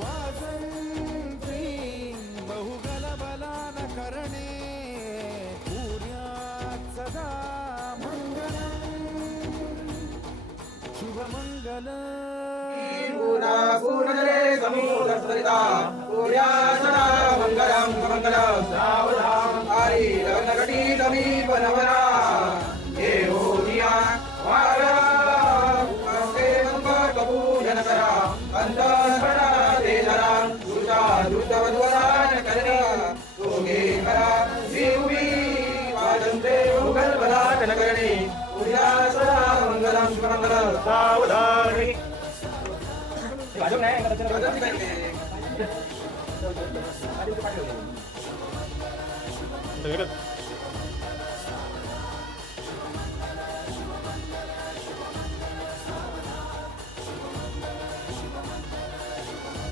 वाजंत्री बहुगलबलान करणे पुण्यात सदा शुभमंगल पूर्णजले समूलस्फलिता पूर्या सदा मंगलम मंगलम सावधान हरी लग्नकटी समीप नवरा हे होदिया वारा उपासे मंगल कपूजन करा अंतःकरणा देशरा दुर्गा दुर्गवद्वरान करणे योगे करा जीवी वाजंते मुघल बलाटन करणे पूर्या सदा मंगलम शुभमंगलम सावधान वाजव नाही Ada